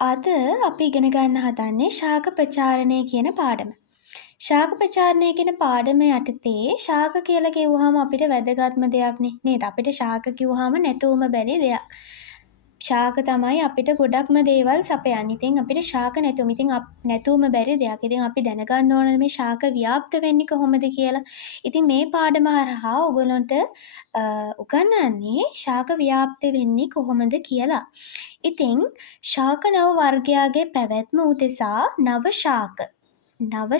අද අපි ඉගෙන ගන්න හදන්නේ ශාක ප්‍රචාරණය කියන පාඩම. ශාක ප්‍රචාරණය කියන පාඩම යටතේ ශාක කියලා කිව්වහම අපිට වැදගත්ම දෙයක්නේ නේද? අපිට ශාක කිව්වහම නැතුවම බැරි දෙයක්. ශාක තමයි අපිට ගොඩක්ම දේවල් සපයන්නේ. ඉතින් අපිට ශාක නැතුවම ඉතින් නැතුවම බැරි දෙයක්. ඉතින් අපි දැනගන්න ඕන මේ ශාක ව්‍යාප්ත වෙන්නේ කොහොමද කියලා. ඉතින් මේ පාඩම හරහා ඔයගොල්ලන්ට උගන්වන්නේ ශාක ව්‍යාප්ත වෙන්නේ කොහොමද කියලා. ඉතින් ශාක නව වර්ගයාගේ පැවැත්ම උදෙසා නව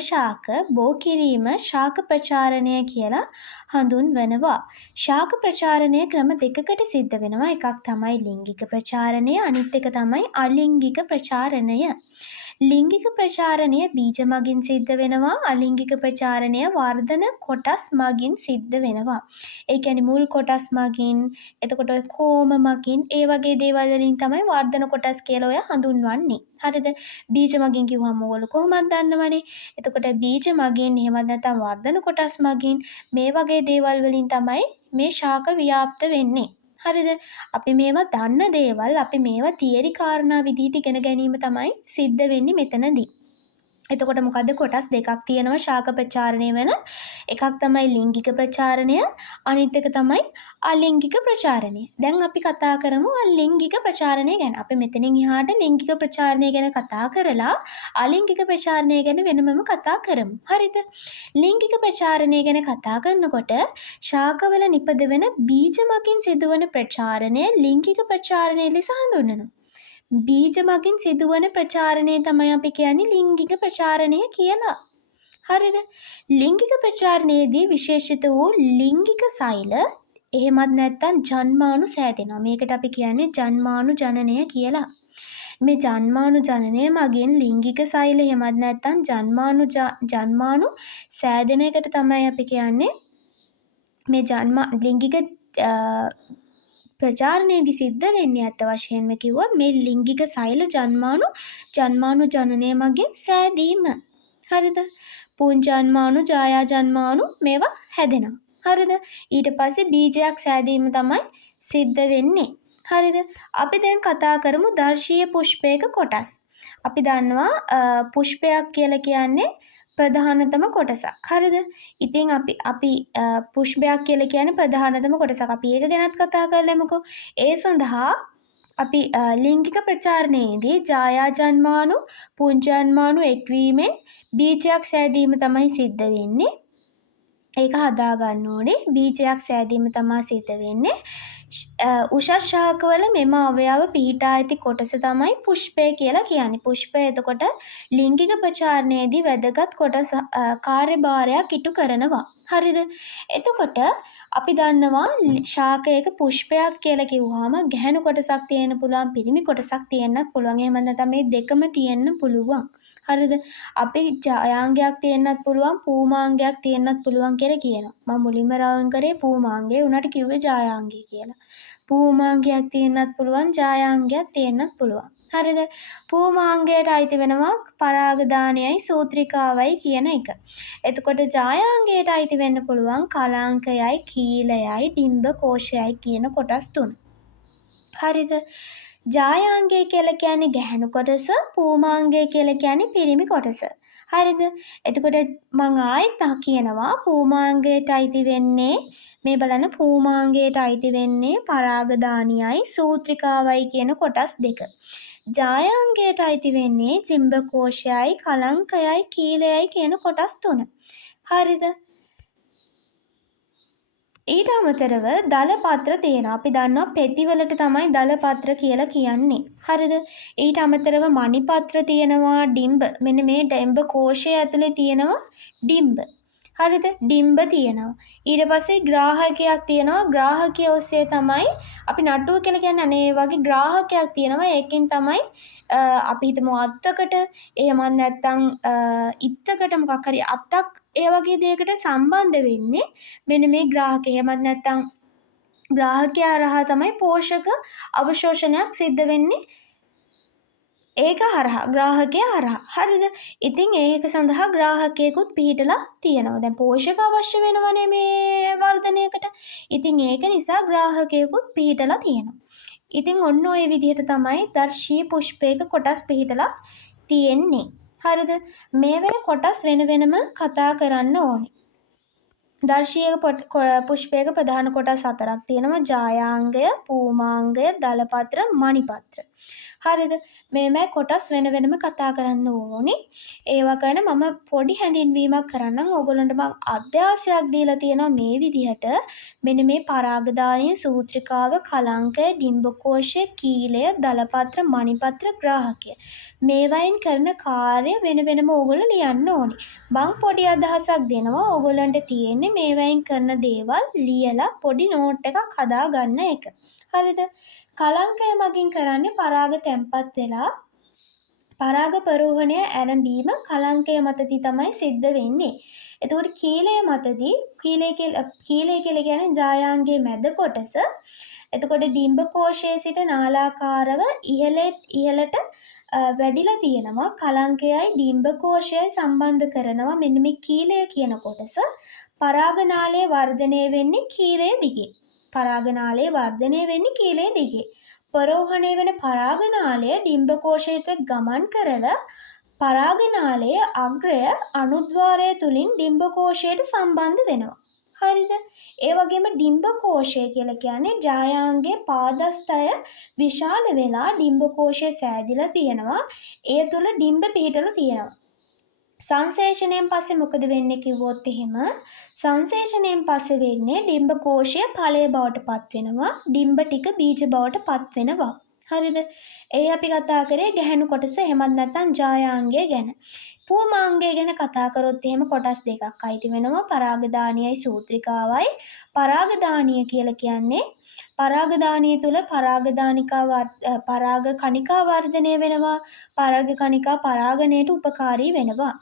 ශාක බෝ කිරීම ශාක ප්‍රචාරණය කියලා හඳුන්වනවා. ශාක ප්‍රචාරණය ක්‍රම දෙකකට සිද්ධ වෙනවා. එකක් තමයි ලිංගික ප්‍රචාරණය, අනිත් එක තමයි අලිංගික ප්‍රචාරණය. ලිංගික ප්‍රචාරණය බීජ මගින් සිද්ධ වෙනවා. අලිංගික ප්‍රචාරණය වර්ධන කොටස් මගින් සිද්ධ වෙනවා. ඒ කියන්නේ මුල් කොටස් මගින්, එතකොට ඔය කෝම මගින් ඒ වගේ දේවල් වලින් තමයි වර්ධන කොටස් කියලා ඔය හඳුන්වන්නේ. හරිද? බීජ මගින් කිව්වම ඔයගොල්ලෝ කොහොමද දන්නවනේ. එතකොට බීජ මගින් එහෙමත් නැත්නම් වර්ධන කොටස් මගින් මේ වගේ දේවල් වලින් තමයි මේ ශාක ව්‍යාප්ත වෙන්නේ. හරිද? අපි මේවා දන්න දේවල් අපි මේවා තියරි කාරණා විදිහට ඉගෙන ගැනීම තමයි සිද්ධ වෙන්නේ මෙතනදී. එතකොට මොකද්ද කොටස් දෙකක් තියෙනවා ශාක ප්‍රචාරණය වෙන. එකක් තමයි ලිංගික ප්‍රචාරණය, අනිත් එක තමයි අලිංගික ප්‍රචාරණය. දැන් අපි කතා කරමු අලිංගික ප්‍රචාරණය ගැන. අපි මෙතනින් එහාට ලිංගික ප්‍රචාරණය ගැන කතා කරලා අලිංගික ප්‍රචාරණය ගැන වෙනමම කතා කරමු. හරිද? ලිංගික ප්‍රචාරණය ගැන කතා කරනකොට ශාකවල නිපදවෙන බීජ මගින් සිදුවන ප්‍රචාරණය ලිංගික ප්‍රචාරණය ලෙස හඳුන්වනවා. බීජ මගින් සිදුවන ප්‍රචාරණය තමයි අපි කියන්නේ ලිංගික ප්‍රචාරණය කියලා. හරිද? ලිංගික ප්‍රචාරණයේදී විශේෂිත වූ ලිංගික සෛල එහෙමත් නැත්නම් ජන්මාණු සෑදෙනවා. මේකට අපි කියන්නේ ජන්මාණු ජනනය කියලා. මේ ජන්මාණු ජනනය මගින් ලිංගික සෛල එහෙමත් නැත්නම් ජන්මාණු සෑදෙන එකට තමයි අපි කියන්නේ මේ ලිංගික ප්‍රචාරණයේදී සිද්ධ වෙන්නේ ඇත්ත වශයෙන්ම කිව්වොත් මේ ලිංගික සෛල ජන්මාණු ජනනය මගින් සෑදීම. හරිද? පුංජන්මාණු ජායාජන්මාණු මේවා හැදෙනවා. හරිද? ඊට පස්සේ බීජයක් සෑදීම තමයි සිද්ධ වෙන්නේ. හරිද? අපි දැන් කතා කරමු දර්ශීය පුෂ්පයක කොටස්. අපි දන්නවා පුෂ්පයක් කියලා කියන්නේ ප්‍රධානතම කොටසක්. හරිද? ඉතින් අපි පුෂ්පයක් කියලා කියන්නේ ප්‍රධානතම කොටසක්. අපි ඒක ගැනත් කතා කරලමුකෝ. ඒ සඳහා අපි ලිංගික ප්‍රචාරණයේදී ජායාජන්මාණු පුංජන්මාණු එක්වීමෙන් බීජයක් සෑදීම තමයි සිද්ධ වෙන්නේ. ඒක හදා ගන්න ඕනේ. බීජයක් සෑදීම තමයි සිද්ධ වෙන්නේ. උසස් ශාකවල මෙම අවයව පිහිටා ඇති කොටස තමයි පුෂ්පය කියලා කියන්නේ. පුෂ්පය එතකොට ලිංගික ප්‍රචාරණයේදී වැදගත් කොටස කාර්යභාරයක් ඉටු කරනවා. හරිද? එතකොට අපි දන්නවා ශාකයක පුෂ්පයක් කියලා කිව්වහම ගැහැණු කොටසක් තියෙන්න පුළුවන්, පිරිමි කොටසක් තියෙන්නත් පුළුවන්. එහෙම නැත්නම් මේ දෙකම තියෙන්න පුළුවන්. හරිද? අපි ජායාංගයක් තියෙන්නත් පුළුවන්, පූමාංගයක් තියෙන්නත් පුළුවන් කියලා කියනවා. මම මුලින්ම රාවම් කරේ පූමාංගය උනාට කිව්වේ ජායාංගය කියලා. පූමාංගයක් තියෙන්නත් පුළුවන්, ජායාංගයක් තියෙන්නත් පුළුවන්. හරිද? පූමාංගයට අයිති වෙනවා පරාගදානයයි සූත්‍රිකාවයි කියන එක. එතකොට ජායාංගයට අයිති වෙන්න පුළුවන් කලාංකයයි, කීලයයි, ඩිම්බ කෝෂයයි කියන කොටස් තුන. හරිද? ජායාංගය කියලා කියන්නේ ගැහැණු කොටස, පූමාංගය කියලා කියන්නේ පිරිමි කොටස. හරිද? එතකොට මම ආයෙත් කියනවා පූමාංගයට අයිති වෙන්නේ මේ බලන්න පූමාංගයට අයිති වෙන්නේ පරාගදානියයි සූත්‍රිකාවයි කියන කොටස් දෙක. ජායාංගයට අයිති වෙන්නේ ජිම්බ කෝෂයයි, කලංකයයි, කීලයයි කියන කොටස් තුන. හරිද? ඊට අමතරව දලපත්‍ර තියෙනවා. අපි දන්නවා පෙතිවලට තමයි දලපත්‍ර කියලා කියන්නේ. හරිද? ඊට අමතරව මණිපත්‍ර තියෙනවා, ඩිම්බ. මෙන්න මේ ඩිම්බ කෝෂය ඇතුලේ තියෙනවා ඩිම්බ. හරිද? ඩිම්බ තියෙනවා. ඊට පස්සේ ග්‍රාහකයක් තියෙනවා. ග්‍රාහකය ඔස්සේ තමයි අපි නටුව කියලා කියන්නේ අනේ වගේ ග්‍රාහකයක් තියෙනවා. ඒකෙන් තමයි අපි හිතමු අත්තකට එහෙමත් නැත්නම් ඉත්තකට මොකක් හරි අත්තක් ඒ වගේ දෙයකට සම්බන්ධ වෙන්නේ මෙන්න මේ ග්‍රාහකය. එහෙමත් නැත්නම් ග්‍රාහකයා හරහා තමයි පෝෂක අවශෝෂණයක් සිද්ධ වෙන්නේ. ඒක හරහා ග්‍රාහකයා හරහා. හරිද? ඉතින් ඒක සඳහා ග්‍රාහකයෙකුත් පිහිටලා තියෙනවා. දැන් පෝෂක අවශ්‍ය වෙනවනේ මේ වර්ධනයකට. ඉතින් ඒක නිසා ග්‍රාහකයෙකුත් පිහිටලා තියෙනවා. ඉතින් ඔන්න ඔය විදිහට තමයි දර්ශීය පුෂ්පයක කොටස් පිහිටලා තියෙන්නේ. හරිද? මේවැ කොටස් වෙන වෙනම කතා කරන්න ඕනේ. දර්ශීය පුෂ්පයක ප්‍රධාන කොටස් 4ක් තියෙනවා. ජායාංගය, පූමාංගය, දලපත්‍ර, මණිපත්‍ර. හරිද? මේමයි කොටස් වෙන වෙනම කතා කරන්න ඕනේ. ඒවා ගැන මම පොඩි හැඳින්වීමක් කරන්නම්. ඕගොල්ලන්ට මම අභ්‍යාසයක් දීලා තියෙනවා මේ විදිහට. මෙන්න මේ පරාගධානී, සූත්‍රිකාව, කලංකය, ඩිම්බකෝෂය, කීලය, දලපත්‍ර, මණිපත්‍ර, ග්‍රාහකය. මේවයින් කරන කාර්ය වෙන වෙනම ඕගොල්ලෝ ලියන්න ඕනේ. මං පොඩි අදහසක් දෙනවා. ඕගොල්ලන්ට තියෙන්නේ මේවයින් කරන දේවල් ලියලා පොඩි නෝට් එකක් හදා ගන්න එක. හරිද? කලංකය මගින් කරන්නේ පරාග තැන්පත් වෙලා පරාග පරෝහණය ආරම්භීම කලංකය මතදී තමයි සිද්ධ වෙන්නේ. එතකොට කීලය මතදී කීලය කියලා කියන්නේ ජායාංගයේ මැද කොටස. එතකොට ඩිම්බකෝෂයේ සිට නාලාකාරව ඉහළට වැඩිලා තියෙනවා. කලංකයයි ඩිම්බකෝෂයයි සම්බන්ධ කරනවා මෙන්න මේ කීලය කියන කොටස. පරාගනාලය වර්ධනය වෙන්නේ කීලය දිගේ. පරාගනාලය වර්ධනය වෙන්නේ කීලය දිගේ. පරෝහණය වෙන පරාගනාලය ඩිම්බකෝෂයට ගමන් කරලා පරාගනාලයේ අග්‍රය අනුද්වාරය තුලින් ඩිම්බකෝෂයට සම්බන්ධ වෙනවා. හරිද? ඒ වගේම ඩිම්බකෝෂය කියලා කියන්නේ ජායාංගයේ පාදස්ථය විශාල වෙලා ඩිම්බකෝෂය සෑදිලා තියෙනවා. ඒ තුල ඩිම්බ පිහිටලා තියෙනවා. සංශ්ලේෂණයෙන් පස්සේ මොකද වෙන්නේ කිව්වොත් එහෙම සංශ්ලේෂණයෙන් පස්සේ වෙන්නේ ඩිම්බකෝෂය ඵලය බවට පත් වෙනවා. ඩිම්බ ටික බීජ බවට පත් වෙනවා. හරිද? ඒ අපි කතා කරේ ගැහැණු කොටස එහෙමත් නැත්නම් ජායාංගය ගැන. පූමාංගය ගැන කතා කරොත් එහෙම කොටස් දෙකක් අයිති වෙනවා. පරාගධානියයි සූත්‍රිකාවයි. පරාගධානිය කියලා කියන්නේ පරාගධානිය තුල පරාග කණිකා වර්ධනය වෙනවා. පරාග කණිකා පරාගණයට උපකාරී වෙනවා.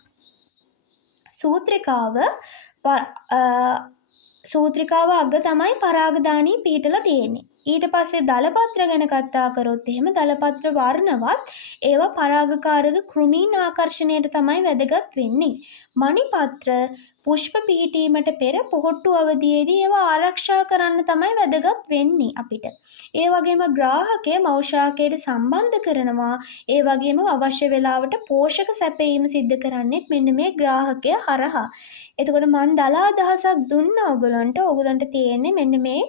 සූත්‍රිකාව අග තමයි පරාගධානී පිහිටලා තියෙන්නේ. ඊට පස්සේ දලපත්‍ර ගැන කතා කරොත් එහෙම දලපත්‍ර වර්ණවත් ඒවා පරාගකාරක කෘමීන් ආකර්ෂණයට තමයි වැදගත් වෙන්නේ. මණිපත්‍ර පුෂ්ප පිහිටීමට පෙර පොහොට්ටු අවධියේදී ඒවා ආරක්ෂා කරන්න තමයි වැදගත් වෙන්නේ අපිට. ඒ වගේම ග්‍රාහකය මෞෂාකයට සම්බන්ධ කරනවා. ඒ වගේම අවශ්‍ය වෙලාවට පෝෂක සැපයීම සිද්ධ කරන්නේත් මෙන්න මේ ග්‍රාහකය හරහා. එතකොට මම දල අදහසක් දුන්න ඕගොල්ලන්ට තියෙන්නේ මෙන්න මේ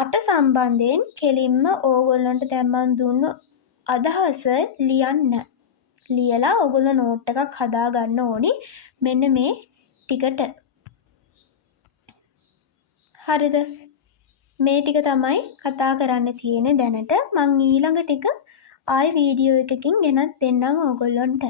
අට සම්බන්ධයෙන් කෙලින්ම ඕගොල්ලන්ට දැන් මම දුන්නු අදහස ලියන්න. ලියලා ඕගොල්ලෝ නෝට් එකක් හදා ගන්න ඕනි මෙන්න මේ ටිකට. හරිද? මේ ටික තමයි කතා කරන්න තියෙන්නේ දැනට. මම ඊළඟ ටික ආයි වීඩියෝ එකකින් ගෙනත් දෙන්නම් ඕගොල්ලන්ට.